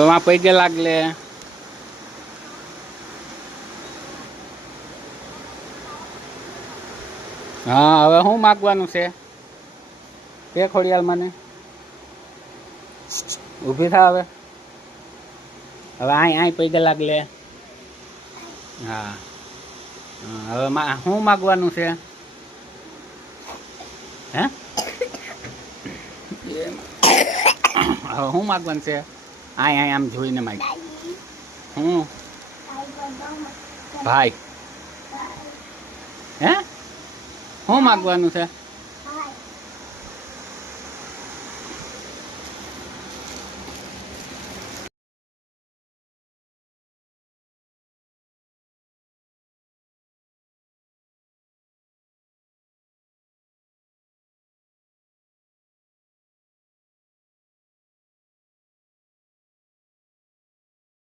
વहाँ પૈગે લાગલે હા હવે શું માગવાનું છે કે ખોડિયાલ મને ઊભી થા હવે હવે અહીં પૈગે લાગલે હા હવે શું માગવાનું છે હે હવે શું માગવાનું છે અહીં આમ જોઈને માગ હું ભાઈ હે શું માગવાનું છે